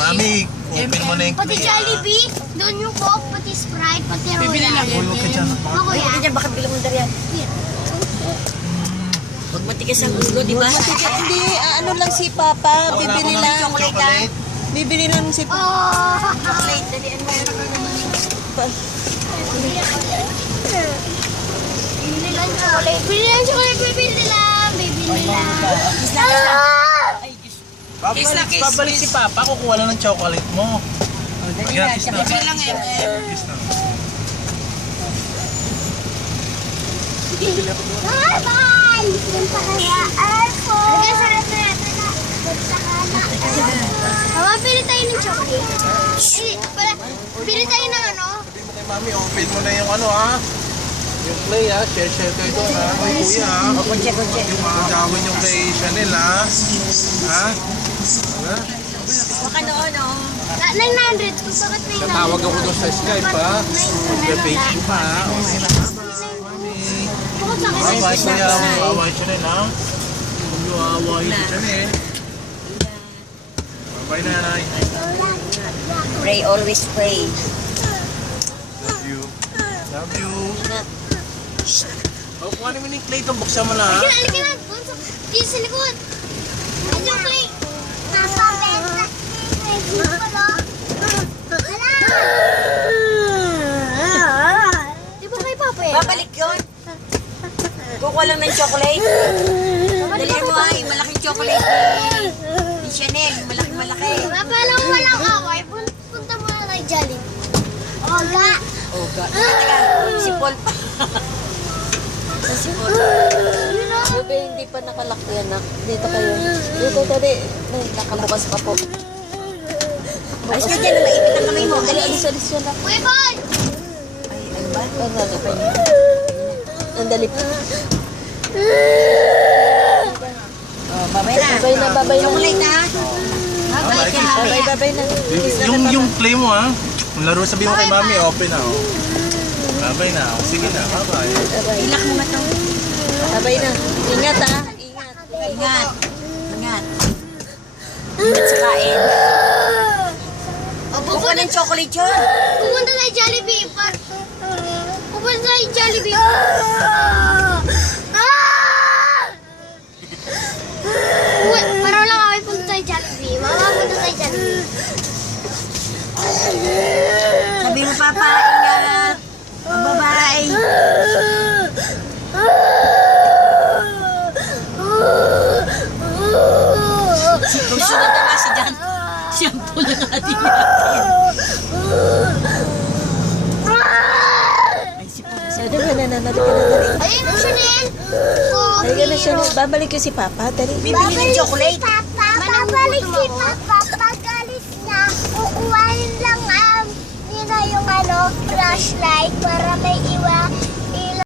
Mami, open mo na yung Pati Jollibee, doon yung Coke, pati Sprite, pati Royal. Bibili lang. Huwag ka dyan. Ako Ay, yan. dyan, bakit bilang mo yan? Huwag matigas ang gusto, di ba? Hindi, ano lang si Papa, bibili lang. Chocolate. Bibili lang si Papa. Oh! Chocolate, dalian mo. Bibili lang chocolate. Bibili lang chocolate, bibili lang. Bibili lang. Babalik si Papa, kukuha lang ng chocolate mo. Gratis na. Bibili lang Gratis na. Bye-bye! Yung pakayaan ko. Mama, pili tayo ng chocolate. Pili tayo ng ano? Sabi mo kay Mami, open mo na yung ano ha. Yung play ha, share kayo doon ha. Kay Kuya ha. Kunche. Yung mga gawin yung kay Chanel ha. Ha? Ha? Baka noon, oh. 900 kung bakit may 900. Natawag ako doon sa Skype ha. Mag-page ko pa ha. Okay na ha. Bukod sa akin, Bye-bye Kuya. Bye-bye Chanel ha. Bye-bye Chanel. Bye-bye nanay. Pray, always pray. Love you. Love you. Oh, kuha naman yung clay. Buksan mo na ha. Halika na. Dito sa likod. Ang chocolate. Papa, benta. Di ba kay Papa yan? Babalik yun. Kukuha lang ng chocolate. Dalian mo ay, malaking chocolate ni Chanel. Malaki-malaki. Papa lang walang away. Punta mo na kay Jollibee. Oga. Oga. Teka, si Paul pa. Si Paul. Bebe, hindi pa nakalak yan, nak. Dito kayo. Dito, dali. Nakabukas pa po. Ayos ka dyan, maipit ang kamay mo. Dali, Alis yan, nak. Uy, boy! Ay, ano ba? Andali po. Oh, babay na. Babay na. Chocolate na. Babay ka. Babay na. Yung clay mo ha. Yung laro sabihin mo kay Mami, open na oh. Bye-bye na. Oh, sige na. Bye-bye. Ilak mo ito. Babay na. Ingat, ha. Ingat. Ingat. Ingat. Ingat sa kain. Kukuha ng chocolate yun. Pupunta tayo Jollibee. Pupunta tayo Jollibee. Para lang kami punta tayo Jollibee. Mama, punta tayo Jollibee. Sabi mo, Papa, ingat. Bye-bye. Susunod na nga si Jan. Shampoo na natin natin. Ay, si Papa. Dali ka na, dali ka na, dali. Ayun ang Chanel. Dali ka na siya. Babalik ko si Papa. Dali. Bibili ng chocolate. Papa, babalik si Papa. Pag-alis na, kukuhain lang yun na yung flashlight para may